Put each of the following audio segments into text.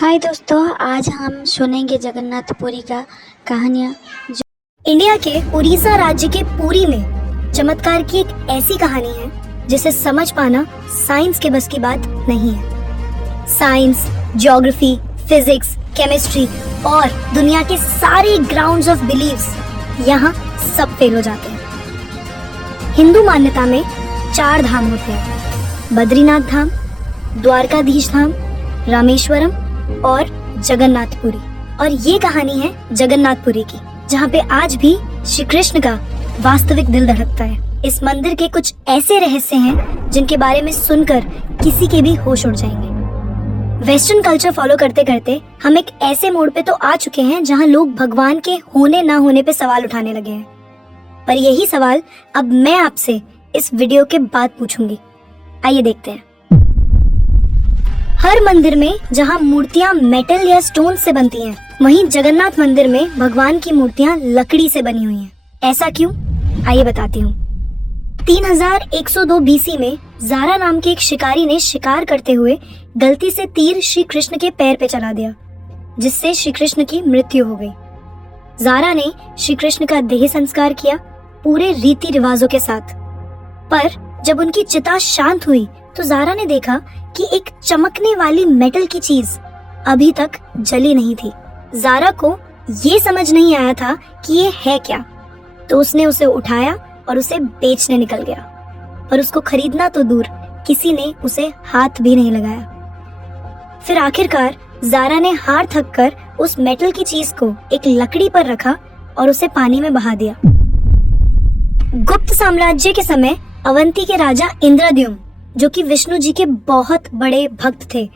हाय दोस्तों, आज हम सुनेंगे जगन्नाथपुरी का कहानियाँ। इंडिया के उड़ीसा राज्य के पुरी में चमत्कार की एक ऐसी कहानी है जिसे समझ पाना साइंस के बस की बात नहीं है। साइंस, ज्योग्राफी, फिजिक्स, केमिस्ट्री और दुनिया के सारे ग्राउंड्स ऑफ बिलीव्स यहाँ सब फेल हो जाते हैं। हिंदू मान्यता में 4 धाम होते हैं: बद्रीनाथ धाम, द्वारकाधीश धाम, रामेश्वरम और जगन्नाथपुरी। और ये कहानी है जगन्नाथपुरी की, जहाँ पे आज भी श्री कृष्ण का वास्तविक दिल धड़कता है। इस मंदिर के कुछ ऐसे रहस्य हैं जिनके बारे में सुनकर किसी के भी होश उड़ जाएंगे। वेस्टर्न कल्चर फॉलो करते करते हम एक ऐसे मोड़ पे तो आ चुके हैं जहाँ लोग भगवान के होने ना होने पे सवाल उठाने लगे हैं। पर यही सवाल अब मैं आपसे इस वीडियो के बाद पूछूंगी। आइए देखते हैं। हर मंदिर में जहाँ मूर्तियाँ मेटल या स्टोन से बनती हैं, वहीं जगन्नाथ मंदिर में भगवान की मूर्तियाँ लकड़ी से बनी हुई हैं। ऐसा क्यों? आइए बताती हूँ। 3102 BC में जारा नाम के एक शिकारी ने शिकार करते हुए गलती से तीर श्री कृष्ण के पैर पे चला दिया, जिससे श्री कृष्ण की मृत्यु हो गई। जारा ने श्री कृष्ण का देह संस्कार किया पूरे रीति रिवाजों के साथ। पर जब उनकी चिता शांत हुई तो जारा ने देखा कि एक चमकने वाली मेटल की चीज अभी तक जली नहीं थी। जारा को ये समझ नहीं आया था कि ये है क्या, तो उसने उसे उठाया और उसे बेचने निकल गया। पर उसको खरीदना तो दूर, किसी ने उसे हाथ भी नहीं लगाया। फिर आखिरकार जारा ने हार थक कर उस मेटल की चीज को एक लकड़ी पर रखा और उसे पानी में बहा दिया। गुप्त साम्राज्य के समय अवंती के राजा इंद्रद्युम्न, जो कि विष्णु जी के बहुत बड़े भक्त थे,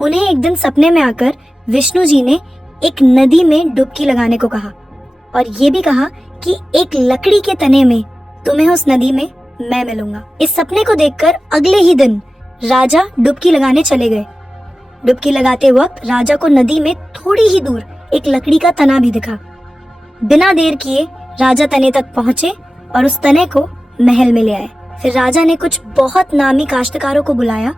उन्हें एक दिन सपने में आकर विष्णु जी ने एक नदी में डुबकी लगाने को कहा और ये भी कहा कि एक लकड़ी के तने में तुम्हें उस नदी में मैं मिलूंगा। इस सपने को देखकर अगले ही दिन राजा डुबकी लगाने चले गए। डुबकी लगाते वक्त राजा को नदी में थोड़ी ही दूर एक लकड़ी का तना भी दिखा। बिना देर किए राजा तने तक पहुंचे और उस तने को महल में ले आए। फिर राजा ने कुछ बहुत नामी काश्तकारों को बुलाया,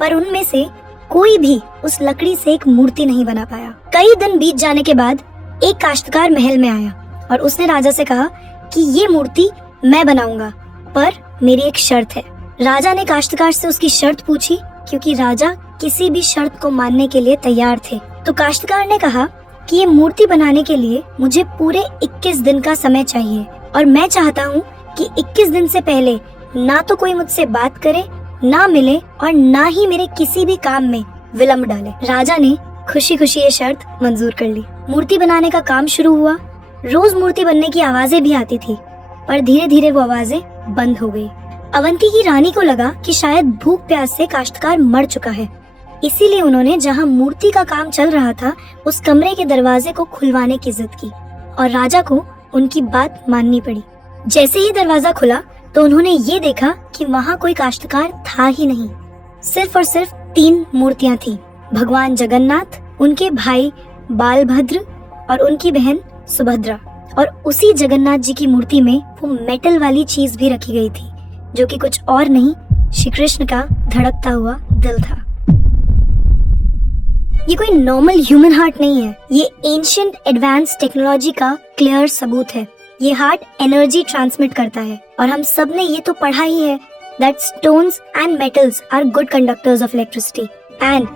पर उनमें से कोई भी उस लकड़ी से एक मूर्ति नहीं बना पाया। कई दिन बीत जाने के बाद एक काश्तकार महल में आया और उसने राजा से कहा कि ये मूर्ति मैं बनाऊंगा, पर मेरी एक शर्त है। राजा ने काश्तकार से उसकी शर्त पूछी, क्योंकि राजा किसी भी शर्त को मानने के लिए तैयार थे। तो काश्तकार ने कहा कि ये मूर्ति बनाने के लिए मुझे पूरे 21 दिन का समय चाहिए और मैं चाहता हूँ कि 21 दिन से पहले ना तो कोई मुझसे बात करे, ना मिले और ना ही मेरे किसी भी काम में विलंब डाले। राजा ने खुशी खुशी ये शर्त मंजूर कर ली। मूर्ति बनाने का काम शुरू हुआ। रोज मूर्ति बनने की आवाजें भी आती थी, पर धीरे धीरे वो आवाजें बंद हो गई। अवंती की रानी को लगा कि शायद भूख प्यास से काश्तकार मर चुका है, इसीलिए उन्होंने जहाँ मूर्ति का काम चल रहा था उस कमरे के दरवाजे को खुलवाने की जिद की और राजा को उनकी बात माननी पड़ी। जैसे ही दरवाजा खुला तो उन्होंने ये देखा कि वहाँ कोई काश्तकार था ही नहीं। सिर्फ और सिर्फ 3 मूर्तियाँ थी: भगवान जगन्नाथ, उनके भाई बालभद्र और उनकी बहन सुभद्रा। और उसी जगन्नाथ जी की मूर्ति में वो मेटल वाली चीज भी रखी गई थी, जो कि कुछ और नहीं, श्री कृष्ण का धड़कता हुआ दिल था। ये कोई नॉर्मल ह्यूमन हार्ट नहीं है, ये एंशिएंट एडवांस टेक्नोलॉजी का क्लियर सबूत है। ये हार्ट एनर्जी ट्रांसमिट करता है और हम सब ने ये तो पढ़ा ही है that stones and metals are good conductors of electricity and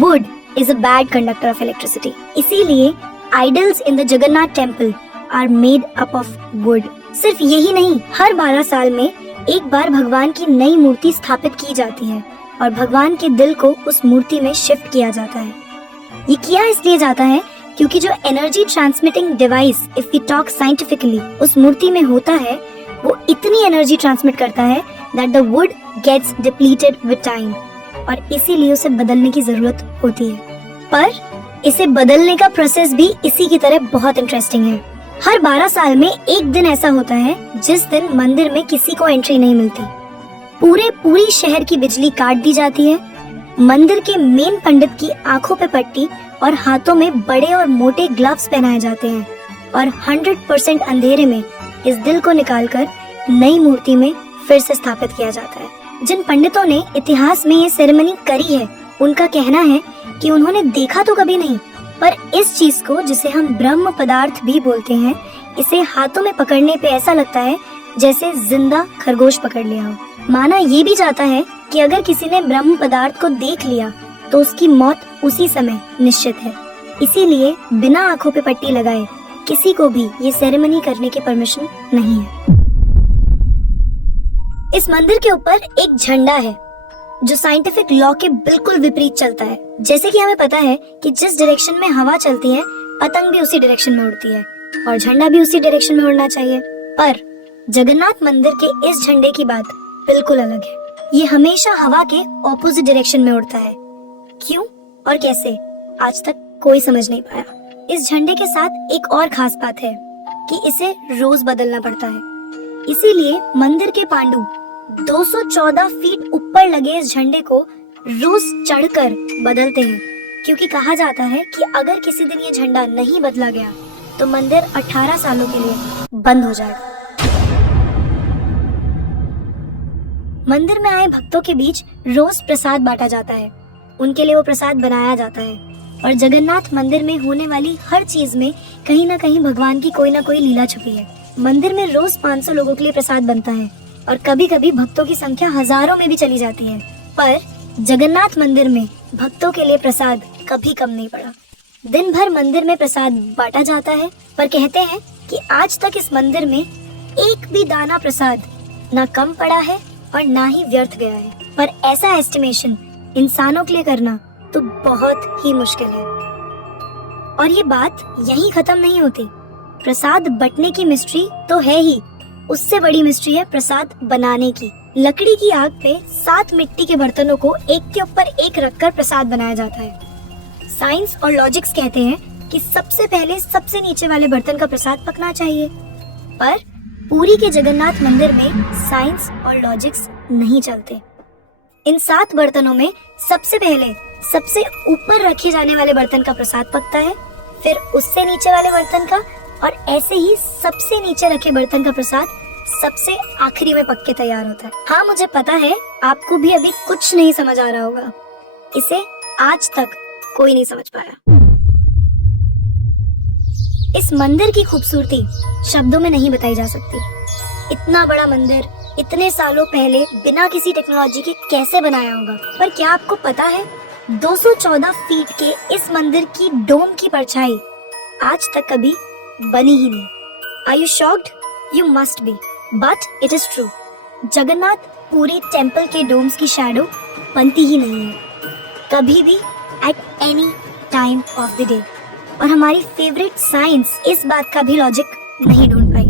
wood is a bad conductor of electricity. इसीलिए idols in the Jagannath temple are made up of wood. सिर्फ यही नहीं, हर 12 साल में एक बार भगवान की नई मूर्ति स्थापित की जाती है और भगवान के दिल को उस मूर्ति में शिफ्ट किया जाता है। ये किया इसलिए जाता है क्योंकि जो energy transmitting device, if we talk scientifically, उस मूर्ति में होता है, वो इतनी एनर्जी ट्रांसमिट करता है that the wood gets depleted with time और इसीलिए उसे बदलने की जरूरत होती है। पर इसे बदलने का प्रोसेस भी इसी की तरह बहुत इंटरेस्टिंग है। हर 12 साल में एक दिन ऐसा होता है जिस दिन मंदिर में किसी को एंट्री नहीं मिलती। पूरी शहर की बिजली काट दी जाती है। मंदिर के मेन पंडित की आंखों पे पट्टी और हाथों में बड़े और मोटे ग्लव्स पहनाए जाते हैं और 100% अंधेरे में इस दिल को निकालकर नई मूर्ति में फिर से स्थापित किया जाता है। जिन पंडितों ने इतिहास में ये सेरेमनी करी है, उनका कहना है कि उन्होंने देखा तो कभी नहीं, पर इस चीज को, जिसे हम ब्रह्म पदार्थ भी बोलते हैं, इसे हाथों में पकड़ने पे ऐसा लगता है जैसे जिंदा खरगोश पकड़ लिया हो। माना ये भी जाता है कि अगर किसी ने ब्रह्म पदार्थ को देख लिया तो उसकी मौत उसी समय निश्चित है। इसीलिए बिना आंखों पे पट्टी लगाए किसी को भी ये सेरेमनी करने की परमिशन नहीं है। इस मंदिर के ऊपर एक झंडा है जो साइंटिफिक लॉ के बिल्कुल विपरीत चलता है। जैसे कि हमें पता है कि जिस डायरेक्शन में हवा चलती है, पतंग भी उसी डायरेक्शन में उड़ती है और झंडा भी उसी डायरेक्शन में उड़ना चाहिए। पर जगन्नाथ मंदिर के इस झंडे की बात बिल्कुल अलग है। ये हमेशा हवा के ऑपोजिट डायरेक्शन में उड़ता है। क्यों और कैसे, आज तक कोई समझ नहीं पाया। इस झंडे के साथ एक और खास बात है कि इसे रोज बदलना पड़ता है। इसीलिए मंदिर के पांडु 214 फीट ऊपर लगे इस झंडे को रोज चढ़कर बदलते हैं, क्योंकि कहा जाता है कि अगर किसी दिन ये झंडा नहीं बदला गया तो मंदिर 18 सालों के लिए बंद हो जाएगा। मंदिर में आए भक्तों के बीच रोज प्रसाद बांटा जाता है। उनके लिए वो प्रसाद बनाया जाता है और जगन्नाथ मंदिर में होने वाली हर चीज में कहीं ना कहीं भगवान की कोई ना कोई लीला छुपी है। मंदिर में रोज 500 लोगों के लिए प्रसाद बनता है और कभी कभी भक्तों की संख्या हजारों में भी चली जाती है। पर जगन्नाथ मंदिर में भक्तों के लिए प्रसाद कभी कम नहीं पड़ा। दिन भर मंदिर में प्रसाद बांटा जाता है, पर कहते हैं कि आज तक इस मंदिर में एक भी दाना प्रसाद ना कम पड़ा है और ना ही व्यर्थ गया है। पर ऐसा एस्टिमेशन इंसानों के लिए करना तो बहुत ही मुश्किल है। और ये बात यहीं खत्म नहीं होती। प्रसाद बंटने की मिस्ट्री तो है ही, उससे बड़ी मिस्ट्री है प्रसाद बनाने की। लकड़ी की आग पे 7 मिट्टी के बर्तनों को एक के ऊपर एक रखकर प्रसाद बनाया जाता है। साइंस और लॉजिक्स कहते हैं कि सबसे पहले सबसे नीचे वाले बर्तन का प्रसाद पकना चाहिए, पर पुरी के जगन्नाथ मंदिर में साइंस और लॉजिक्स नहीं चलते। इन 7 बर्तनों में सबसे पहले सबसे ऊपर रखे जाने वाले बर्तन का प्रसाद पकता है, फिर उससे नीचे वाले बर्तन का, और ऐसे ही सबसे नीचे रखे बर्तन का प्रसाद सबसे आखिरी में पक के तैयार होता है। हाँ, मुझे पता है आपको भी अभी कुछ नहीं समझ आ रहा होगा। इसे आज तक कोई नहीं समझ पाया। इस मंदिर की खूबसूरती शब्दों में नहीं बताई जा सकती। इतना बड़ा मंदिर इतने सालों पहले बिना किसी टेक्नोलॉजी के कैसे बनाया होगा। पर क्या आपको पता है 214 फीट के इस मंदिर की डोम की परछाई आज तक कभी बनी ही नहीं। Are you shocked? You must be. But it is true. Jagannath Puri temple के डोम्स की शैडो बनती ही नहीं है कभी भी, at any time of the day। और हमारी फेवरेट साइंस इस बात का भी लॉजिक नहीं ढूंढ पाई।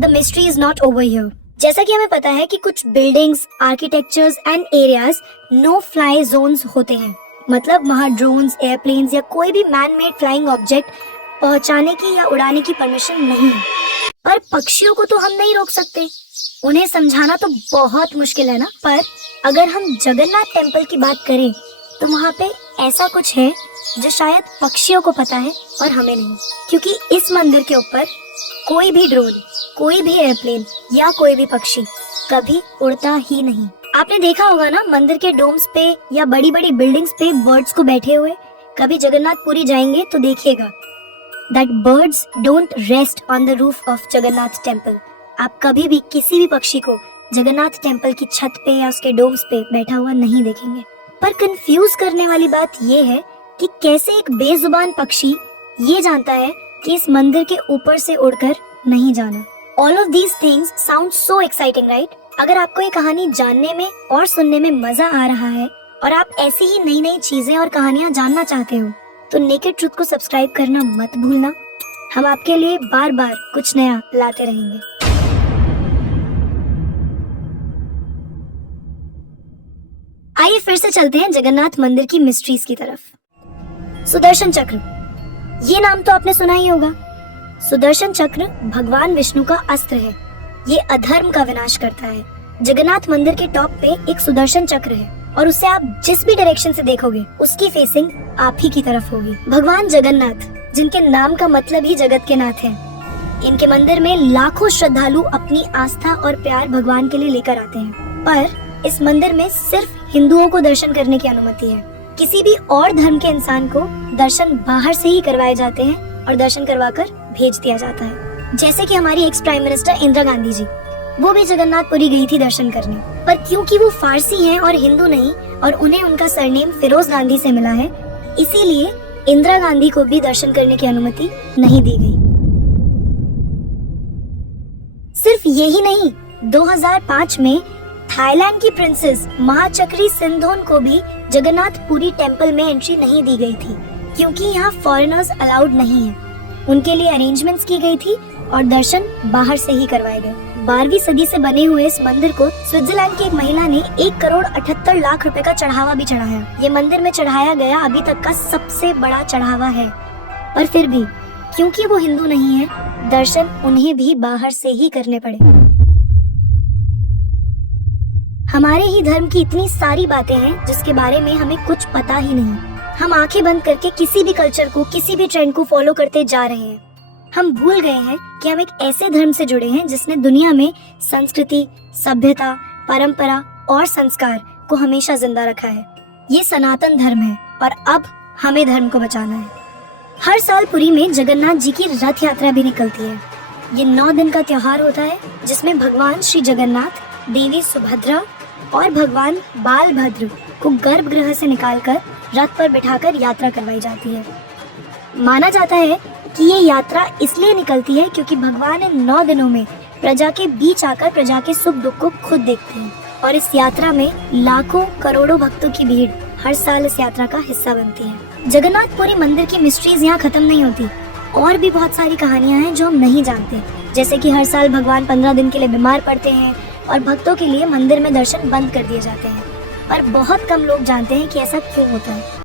The mystery is not over here। जैसा कि हमें पता है कि कुछ buildings, architectures and areas no fly zones होते हैं, मतलब वहाँ ड्रोन्स, एयरप्लेन्स या कोई भी मैन मेड फ्लाइंग ऑब्जेक्ट पहुंचाने की या उड़ाने की परमिशन नहीं है। पर पक्षियों को तो हम नहीं रोक सकते, उन्हें समझाना तो बहुत मुश्किल है ना। पर अगर हम जगन्नाथ टेम्पल की बात करें तो वहाँ पे ऐसा कुछ है जो शायद पक्षियों को पता है और हमें नहीं, क्योंकि इस मंदिर के ऊपर कोई भी ड्रोन, कोई भी एयरप्लेन या कोई भी पक्षी कभी उड़ता ही नहीं। आपने देखा होगा ना मंदिर के डोम्स पे या बड़ी बड़ी बिल्डिंग्स पे बर्ड्स को बैठे हुए। कभी जगन्नाथपुरी जाएंगे तो देखिएगा that birds don't rest on the roof of Jagannath temple. आप कभी भी किसी भी पक्षी को जगन्नाथ टेम्पल की छत पे या उसके डोम्स पे बैठा हुआ नहीं देखेंगे। पर कंफ्यूज करने वाली बात ये है कि कैसे एक बेजुबान पक्षी ये जानता है कि इस मंदिर के ऊपर से उड़कर नहीं जाना। All of these things sound so exciting, right? अगर आपको ये कहानी जानने में और सुनने में मजा आ रहा है और आप ऐसी ही नई नई चीजें और कहानियां जानना चाहते हो तो नेकेड ट्रुथ को सब्सक्राइब करना मत भूलना। हम आपके लिए बार बार कुछ नया लाते रहेंगे। आइए फिर से चलते हैं जगन्नाथ मंदिर की मिस्ट्रीज की तरफ। सुदर्शन चक्र, ये नाम तो आपने सुना ही होगा। सुदर्शन चक्र भगवान विष्णु का अस्त्र है। ये अधर्म का विनाश करता है। जगन्नाथ मंदिर के टॉप पे एक सुदर्शन चक्र है और उसे आप जिस भी डायरेक्शन से देखोगे उसकी फेसिंग आप ही की तरफ होगी। भगवान जगन्नाथ, जिनके नाम का मतलब ही जगत के नाथ है, इनके मंदिर में लाखों श्रद्धालु अपनी आस्था और प्यार भगवान के लिए लेकर आते हैं। पर इस मंदिर में सिर्फ हिंदुओं को दर्शन करने की अनुमति है। किसी भी और धर्म के इंसान को दर्शन बाहर से ही करवाए जाते हैं और दर्शन करवाकर भेज दिया जाता है। जैसे कि हमारी ex prime minister Indira Gandhi ji, वो भी जगन्नाथपुरी गई थी दर्शन करने, पर क्योंकि वो फारसी हैं और हिंदू नहीं और उन्हें उनका सरनेम फिरोज गांधी से मिला है, इसीलिए इंदिरा गांधी को भी दर्शन करने की अनुमति नहीं दी गई। सिर्फ यही नहीं, 2005 में थाईलैंड की प्रिंसेस महाचक्री सिंधोन को भी जगन्नाथपुरी टेम्पल में एंट्री नहीं दी गई थी, क्योंकि यहाँ फॉरेनर्स अलाउड नहीं है। उनके लिए अरेंजमेंट्स की गई थी और दर्शन बाहर से ही करवाए गए। 12वीं सदी से बने हुए इस मंदिर को स्विट्जरलैंड की एक महिला ने 1,78,00,000 रुपए का चढ़ावा भी चढ़ाया। ये मंदिर में चढ़ाया गया अभी तक का सबसे बड़ा चढ़ावा है। पर फिर भी क्योंकि वो हिंदू नहीं है, दर्शन उन्हें भी बाहर से ही करने पड़े। हमारे ही धर्म की इतनी सारी बातें हैं जिसके बारे में हमें कुछ पता ही नहीं। हम आंखें बंद करके किसी भी कल्चर को, किसी भी ट्रेंड को फॉलो करते जा रहे हैं। हम भूल गए हैं कि हम एक ऐसे धर्म से जुड़े हैं जिसने दुनिया में संस्कृति, सभ्यता, परंपरा और संस्कार को हमेशा जिंदा रखा है। ये सनातन धर्म है और अब हमें धर्म को बचाना है। हर साल पुरी में जगन्नाथ जी की रथ यात्रा भी निकलती है। ये 9 दिन का त्योहार होता है जिसमें भगवान श्री जगन्नाथ, देवी सुभद्रा और भगवान बालभद्र को गर्भगृह से निकालकर रथ पर बिठाकर यात्रा करवाई जाती है। माना जाता है कि ये यात्रा इसलिए निकलती है क्योंकि भगवान इन 9 दिनों में प्रजा के बीच आकर प्रजा के सुख दुख को खुद देखते हैं और इस यात्रा में लाखों करोड़ों भक्तों की भीड़ हर साल इस यात्रा का हिस्सा बनती है। जगन्नाथपुरी मंदिर की मिस्ट्रीज यहाँ खत्म नहीं होती। और भी बहुत सारी कहानियाँ हैं जो हम नहीं जानते, जैसे कि हर साल भगवान 15 दिन के लिए बीमार पड़ते हैं और भक्तों के लिए मंदिर में दर्शन बंद कर दिए जाते हैं। पर बहुत कम लोग जानते हैं कि ऐसा क्यों होता है।